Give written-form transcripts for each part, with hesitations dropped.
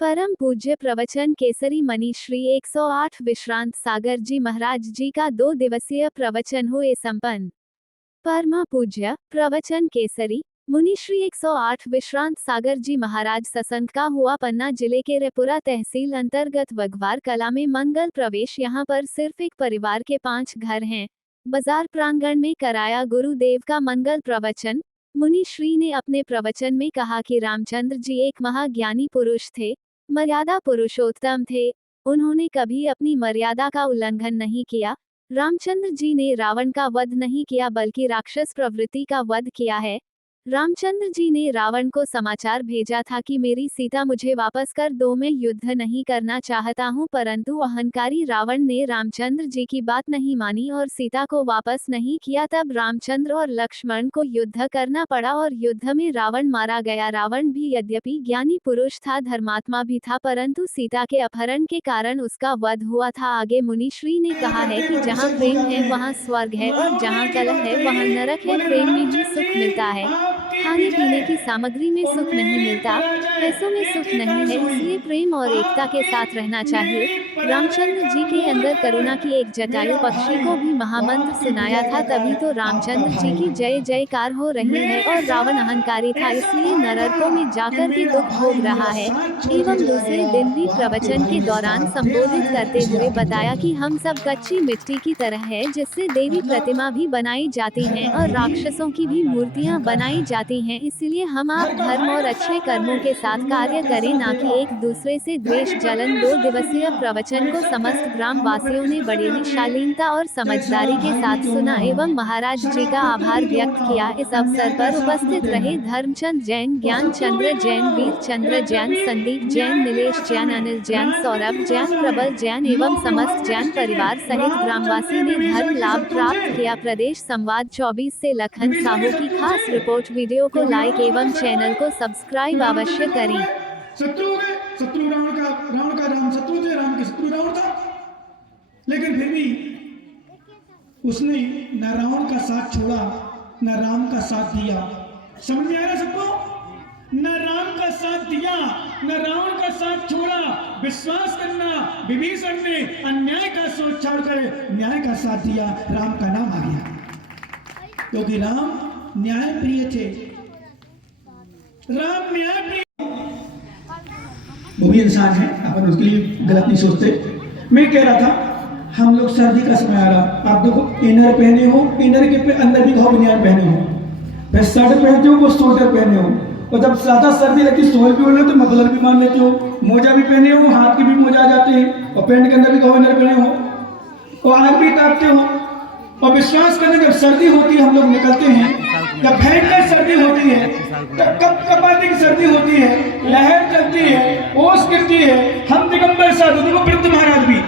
परम पूज्य प्रवचन केसरी मणि श्री 108 विश्रांत सागर जी महाराज जी का 2 दिवसीय प्रवचन हुए संपन्न। परम पूज्य प्रवचन केसरी मुनि श्री 108 विश्रांत सागर जी महाराज सत्संग का हुआ पन्ना जिले के रेपुरा तहसील अंतर्गत वघवार कला में मंगल प्रवेश। यहाँ पर सिर्फ एक परिवार के 5 घर हैं। बाजार प्रांगण में कराया गुरुदेव का मंगल प्रवचन। मुनि श्री ने अपने प्रवचन में कहा कि रामचंद्र जी एक महाज्ञानी पुरुष थे, मर्यादा पुरुषोत्तम थे। उन्होंने कभी अपनी मर्यादा का उल्लंघन नहीं किया। रामचंद्र जी ने रावण का वध नहीं किया बल्कि राक्षस प्रवृत्ति का वध किया है। रामचंद्र जी ने रावण को समाचार भेजा था कि मेरी सीता मुझे वापस कर दो, मैं युद्ध नहीं करना चाहता हूं, परंतु अहंकारी रावण ने रामचंद्र जी की बात नहीं मानी और सीता को वापस नहीं किया। तब रामचंद्र और लक्ष्मण को युद्ध करना पड़ा और युद्ध में रावण मारा गया। रावण भी यद्यपि ज्ञानी पुरुष था, धर्मात्मा भी था, परंतु सीता के अपहरण के कारण उसका वध हुआ था। आगे मुनि श्री ने कहा है कि जहाँ प्रेम है वहाँ स्वर्ग है और जहाँ कलह है वहाँ नरक है। प्रेम में ही सुख मिलता है, खाने पीने की सामग्री में सुख नहीं मिलता, पैसों में सुख नहीं है, इसलिए प्रेम और एकता के साथ रहना चाहिए। रामचंद्र जी के अंदर करुणा की एक जटायु पक्षी को भी महामंत्र सुनाया था, तभी तो रामचंद्र जी की जय जयकार हो रही है। और रावण अहंकारी था, इसलिए नरकों में जाकर के दुख भोग रहा है। एवं दूसरे दिन भी प्रवचन के दौरान संबोधित करते हुए बताया कि हम सब कच्ची मिट्टी की तरह है, जिससे देवी प्रतिमा भी बनाई जाती हैं और राक्षसों की भी मूर्तियां बनाई जाती हैं। इसलिए हम आप धर्म और अच्छे कर्मों के साथ कार्य करें, ना कि एक दूसरे से द्वेष जलन। 2 दिवसीय प्रवचन को समस्त ग्राम वासियों ने बड़ी ही शालीनता और समझदारी के साथ सुना एवं महाराज जी का आभार व्यक्त किया। इस अवसर पर उपस्थित रहे धर्मचंद जैन, ज्ञान चंद्र जैन, वीर चंद्र जैन, संदीप जैन, नीलेश जैन, अनिल जैन, सौरभ जैन, प्रबल जैन एवं समस्त जैन परिवार सहित ग्रामवासी ने धर्म लाभ प्राप्त किया। प्रदेश संवाद 24 से लखन साहू की खास रिपोर्ट। वीडियो को लाइक एवं चैनल को सब्सक्राइब अवश्य करें। शत्रु गए, शत्रु रावण का राम शत्रु थे, राम के शत्रु रावण था, लेकिन फिर भी उसने न रावण का साथ छोड़ा न राम का साथ दिया। समझ में आ रहा सबको? न राम का साथ दिया न रावण का साथ छोड़ा। विश्वास करना, विभीषण ने अन्याय का सोच छोड़कर न्याय का साथ दिया, राम का नाम आ गया, क्योंकि राम न्याय प्रिय थे। राम न्याय प्रिय, वो भी इंसान है, अपन उसके लिए गलत नहीं सोचते। मैं कह रहा था हम लोग सर्दी का समय आ रहा, आप देखो इनर पहने हो, इनर के अंदर भी बनियान पहने हो, फिर शर्ट पहनते हो वो स्वेटर पहने हो, और जब ज्यादा सर्दी लगती सोल भी ओढ़ तो मफलर भी मान लेते हो, मोजा भी पहने हो, हाथ के भी मोजा आ जाते हैं, और पैंट के अंदर भी इनर पहने हो, और आग भी तापते हो। और विश्वास करने जब सर्दी होती है हम लोग निकलते हैं, जब भयंकर सर्दी होती है, कब कपाती की सर्दी होती है, लहर चलती है, ओस गिरती है, हम दिगंबर साधु, देखो वृद्ध महाराज भी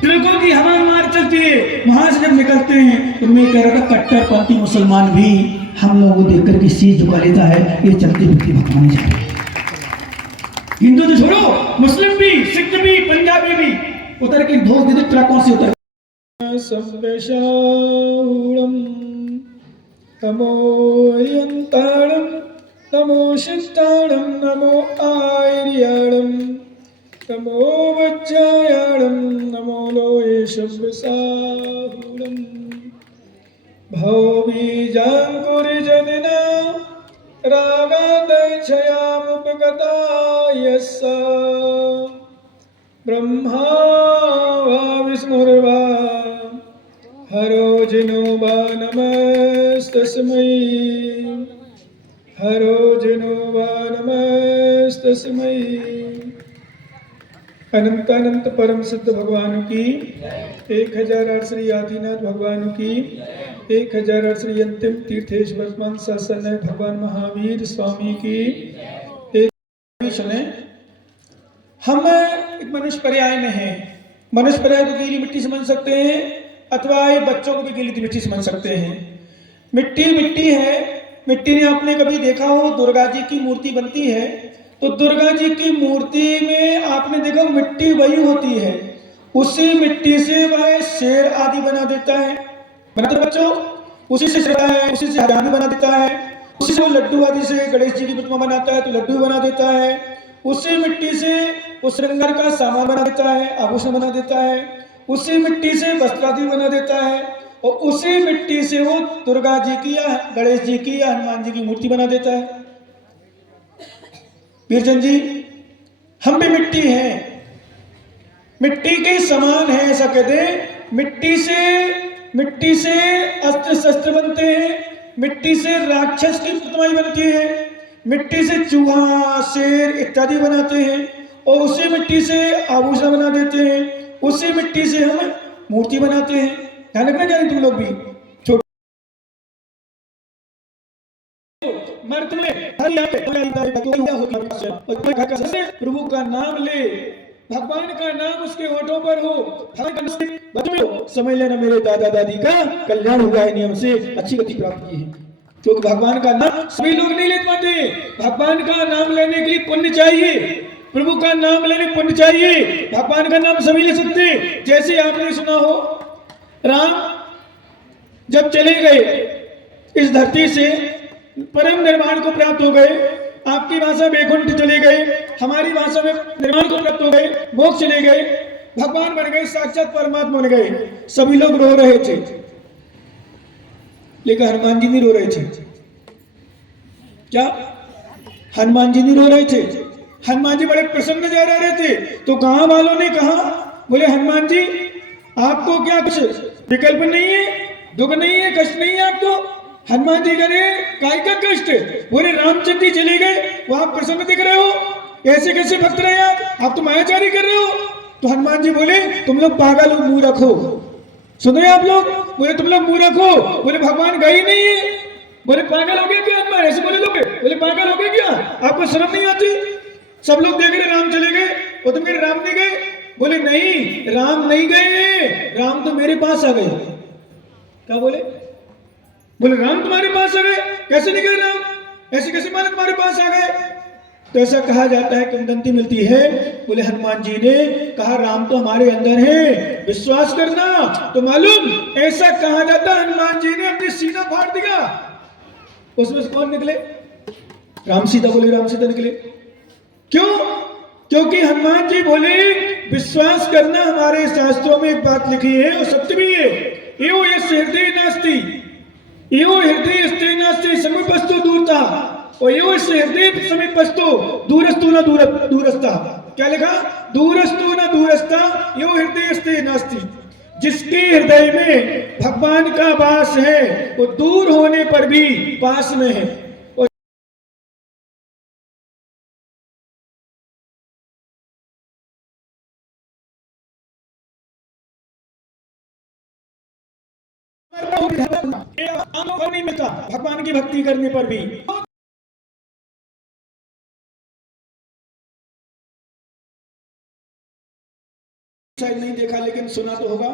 बिल्कुल की हवा मार चलती है, वहां से जब निकलते हैं तो मैं कह रहा था कट्टरपंथी मुसलमान भी हम लोगों को देखकर के शीश झुका लेता है, ये चलती फिरती भगवान जा रही है। हिंदू तो छोड़ो, मुस्लिम भी, सिख भी, पंजाबी भी उतर के ढोल देते ट्रकों से उतर। नमो यंताणम नमो शिष्टाणम नमो आर्याणम नमो वज्रायाणम नमो लोये शब्दसाहुणम भवबीजाङ्कुरजनना रागादक्षयामुपगता यस्सा ब्रह्मा वा विष्णुर्वा हरो जिनो वा नमस्तस्मै, हरो जिनो वा नमस्तस्मै। अनंत अनंत परम सिद्ध भगवान की 1008 श्री आदिनाथ भगवान की 1008 श्री अंतिम तीर्थेश्वर वर्तमान शासन भगवान महावीर स्वामी की हम एक मनुष्य पर्याय में हैं। मनुष्य पर्याय को गीली मिट्टी समझ सकते हैं अथवा ये बच्चों को भी गीली मिट्टी समझ सकते हैं। मिट्टी मिट्टी है। मिट्टी ने आपने कभी देखा हो दुर्गा जी की मूर्ति बनती है तो दुर्गा जी की मूर्ति में आपने देखा मिट्टी वही होती है, उसी मिट्टी से वह शेर आदि बना देता है, बनाते बच्चों, उसी से उसी से हजामी बना देता है, उसी से लड्डू आदि से गणेश जी की प्रतिमा बनाता है तो लड्डू बना देता है, उसी मिट्टी से उस श्रृंगार का सामान बना देता है, आभूषण बना देता है, उसी मिट्टी से वस्त्रादि बना देता है, और उसी मिट्टी से वो दुर्गा जी की या गणेश जी की या हनुमान जी की मूर्ति बना देता है। वीरचंद जी, हम भी मिट्टी हैं, मिट्टी के समान है, ऐसा कहते हैं। मिट्टी से अस्त्र शस्त्र बनते हैं, मिट्टी से राक्षस की प्रतिमाएं बनती है, मिट्टी से चूहा शेर इत्यादि बनाते हैं, और उसी मिट्टी से आभूषण बना देते हैं, उसी मिट्टी से हम मूर्ति बनाते हैं। ध्यान रखना चाहिए तुम लोग भी। प्रभु का नाम ले, भगवान का नाम उसके होठों पर हो, समझ लेना मेरे दादा दादी का कल्याण हुआ है, नियम से अच्छी गति प्राप्त की है। क्योंकि भगवान का नाम सभी लोग नहीं ले पाते। भगवान का नाम लेने के लिए पुण्य चाहिए, प्रभु का नाम लेने पुण्य चाहिए। भगवान का नाम सभी ले सकते। जैसे आपने सुना हो, राम जब चले गए इस धरती से, परम निर्वाण को प्राप्त हो गए, आपकी भाषा वैकुंठ चले गए, हमारी भाषा में निर्वाण को प्राप्त हो गए, मोक्ष चले गए, भगवान बन गए, साक्षात परमात्मा बन गए। सभी लोग रो रहे थे, लेकिन हनुमान जी नहीं रो रहे थे। क्या हनुमान जी नहीं रो रहे थे? हनुमान जी बड़े प्रसन्न जा रहे थे। तो गांव वालों ने कहा, बोले हनुमान जी आपको क्या कुछ विकल्प नहीं है, दुख नहीं है, कष्ट नहीं है आपको? हनुमान जी कह रहे काय का कष्ट? बोले रामचंद्र जी चले गए, वो आप प्रसन्न दिख रहे हो, ऐसे कैसे भक्त रहे आप तो मायाचारी कर रहे हो। तो हनुमान जी बोले तुम लोग पागल हो, मुंह रखो। सुन रहे आप लोग? बोले तुम लोग मुंह रखो। बोले भगवान गए नहीं है। बोले पागल हो गए क्या हनुमान, ऐसे बोले लोग? बोले पागल हो गए क्या, आपको शर्म नहीं आती? सब लोग देख रहे राम चले गए, और तुम कह रहे राम नहीं गए। बोले नहीं, राम नहीं गए, राम तो मेरे पास आ गए। क्या बोले? बोले राम तुम्हारे पास आ गए? कैसे नहीं गए राम, ऐसे कैसे माने तुम्हारे पास आ गए? तो ऐसा कहा जाता है, किंवदंती मिलती है। बोले हनुमान जी ने कहा राम तो हमारे अंदर है, विश्वास करना। तो मालूम ऐसा कहा जाता है, हनुमान जी ने अपनी सीना फाड़ दिया, उसमें से कौन निकले? राम सीता। बोले राम सीता निकले। क्यों? क्योंकि हनुमान जी बोले विश्वास करना, हमारे शास्त्रों में एक बात लिखी है और सत्य भी है, यो यस्य हृदय नास्ति, यो हृदय स्थे नास्ति समीपस्थो दूरता, और यो यस्य हृदय समीपस्थो दूरस्थो न दूरस्था। क्या लिखा? दूरस्थो न दूरस्था, यो हृदय स्थे नास्ति। जिसके हृदय में भगवान का वास है, वो दूर होने पर भी पास में है। नहीं मिलता भगवान की भक्ति करने पर भी। शायद नहीं देखा, लेकिन सुना तो होगा।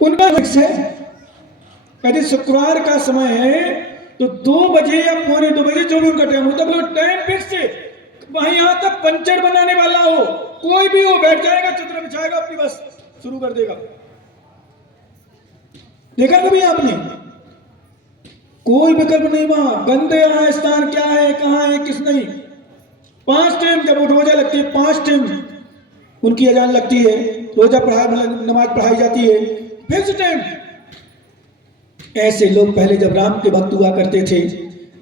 उनका फिक्स है, कहते शुक्रवार का समय है तो 2 बजे या पौने 2 बजे जो भी उनका टाइम होता है, टाइम फिक्स है। वहां यहां तक पंचर बनाने वाला हो, कोई भी हो, बैठ जाएगा, चदर बिछाएगा, अपनी बस शुरू कर देगा। देखा कभी आपने? कोई विकल्प नहीं वहां, गंदे यहाँ स्थान क्या है, कहाँ है, किस नहीं। 5 टाइम जब रोजा लगती है, 5 टाइम उनकी अजान लगती है, रोजा नमाज पढ़ाई जाती है, फिक्स टाइम। ऐसे लोग पहले जब राम के भक्त हुआ करते थे,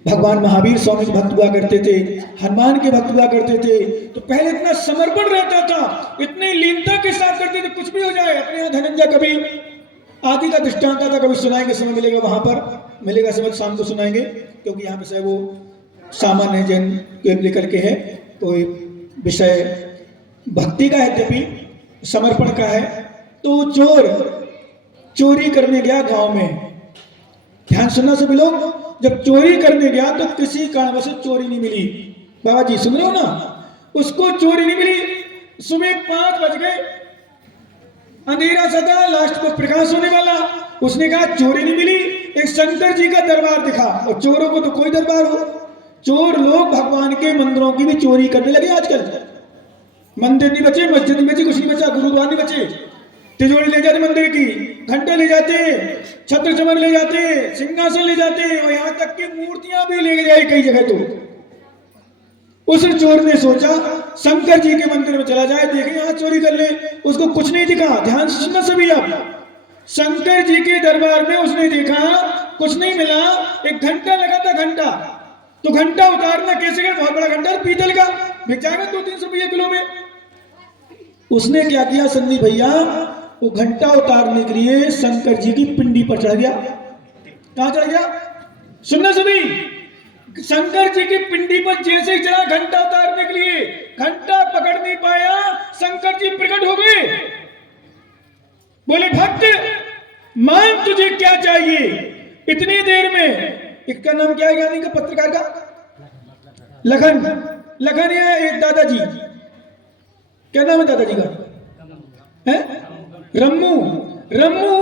भगवान महावीर स्वामी के भक्त हुआ करते थे, हनुमान के भक्त हुआ करते थे, तो पहले इतना समर्पण रहता था, इतनी लीनता के साथ करते थे, कुछ भी हो जाए। अपने यहाँ धनंजय कभी आदि का दृष्टांत था, कभी सुनाएंगे, समय मिलेगा वहां पर मिलेगा, समय शाम को सुनाएंगे, क्योंकि यहाँ विषय वो सामान्य जन के लेकर के है, तो विषय भक्ति का है, यद्यपि समर्पण का है। तो चोर चोरी करने गया गांव में, ध्यान सुनना सभी लोग, जब चोरी करने गया तो किसी कारणवश चोरी नहीं मिली। बाबा जी सुन रहे हो ना? उसको चोरी नहीं मिली। सुबह 5 बज गए, अंधेरा सदा, लास्ट को प्रकाश होने वाला। उसने कहा चोरी नहीं मिली, एक शंकर जी का दरबार दिखा, और चोरों को तो कोई दरबार हो। चोर लोग भगवान के मंदिरों की भी चोरी करने लगे आजकल। मंदिर नहीं बचे, मस्जिद नहीं बची, कुछ नहीं बचा, गुरुद्वारा नहीं बचे, तिजोरी ले जाते मंदिर की, घंटे ले जाते, छत्र चमन ले जाते, सिंहासन ले जाते, और यहाँ तक कि मूर्तियां भी ले जाए कई जगह। तो उस चोर ने सोचा शंकर जी के मंदिर में चला जाए, देखे यहाँ चोरी कर ले। उसको कुछ नहीं दिखा। ध्यान से सुनना सभी आप। शंकर जी के दरबार में उसने देखा कुछ नहीं मिला। एक घंटा लगा था, घंटा। तो घंटा उतारना कैसे गया? बहुत बड़ा घंटा पीतल का, बिक जाएगा 200-300 रुपये किलो में। उसने क्या किया संदीप भैया, वो घंटा उतारने के लिए शंकर जी की पिंडी पर चढ़ गया। कहां चढ़ गया? सुनना सभी। शंकर जी की पिंडी पर जैसे ही चला घंटा उतारने के लिए, घंटा पकड़ नहीं पाया, शंकर जी प्रकट हो गए। बोले भक्त मान तुझे क्या चाहिए? इतनी देर में एक का नाम क्या है ज्ञानी का, पत्रकार का? लखन। लखन है एक दादाजी। क्या नाम है दादाजी का? है रम्मू। रम्मू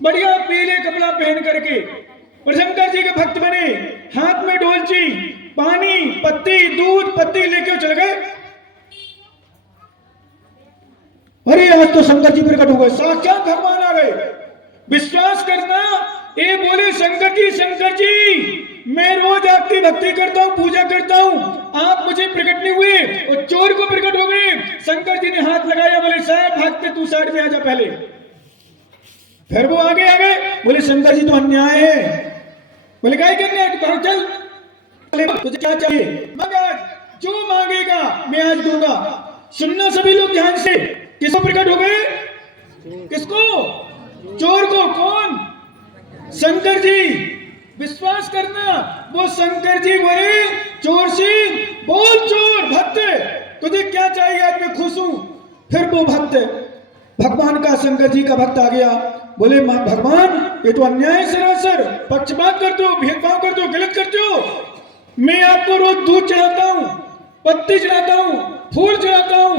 बढ़िया पीले कपड़ा पहन करके और शंकर जी के भक्त बने। हाथ में डोलची, पानी, पत्ती, दूध, पत्ती लेके चल गए। अरे आज तो शंकर जी प्रकट हो गए, साक्षात भगवान आ गए। विश्वास करना। ये बोले शंकर जी मैं रोज आपकी भक्ति करता हूँ, पूजा करता हूँ, आप मुझे प्रकट नहीं हुए और चोर को प्रकट हो गए। शंकर जी ने हाथ लगाया, बोले साहब भक्त तू साइड में आ जा पहले। फिर वो आगे आ गए। बोले शंकर जी तो अन्याय है। बोले काय करने चल। बोले तुझे क्या चाहिए? मांग आज, जो मांगेगा मैं आज दूंगा। सुनना सभी लोग ध्यान से। किसको प्रकट हो गए? किसको? चोर को। कौन? शंकर जी। विश्वास करना। वो शंकर जी बोले चोर से, बोल चोर भक्त तुझे क्या चाहिए? आज मैं खुश हूं। फिर वो भक्त भगवान का, शंकर जी का भक्त आ गया। बोले भगवान ये तो अन्याय सरासर, पक्षपात करते हो, भेदभाव करते हो, गलत करते हो। मैं आपको रोज दूध चढ़ाता हूं, पत्ती चढ़ाता हूं, फूल चढ़ाता हूं,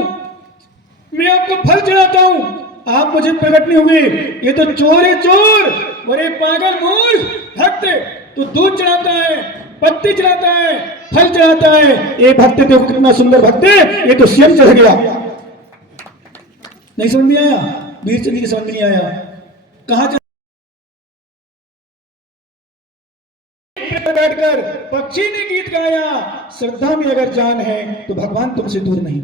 मैं आपको फल चढ़ाता हूं, आप मुझे प्रकट नहीं हुए। ये तो चोर है चोर। बड़े पागल मूर्ख भक्त, तो दूध चढ़ाता है, पत्ती चढ़ाता है, फल चढ़ाता है। ये भक्त देखो कितना सुंदर भक्त है, ये तो स्वयं चढ़ गया। नहीं समझ में आया? वीर चंद्र की समझ में नहीं आया। कहा बैठकर पक्षी ने गीत गाया, श्रद्धा में अगर जान है तो भगवान तुमसे दूर नहीं।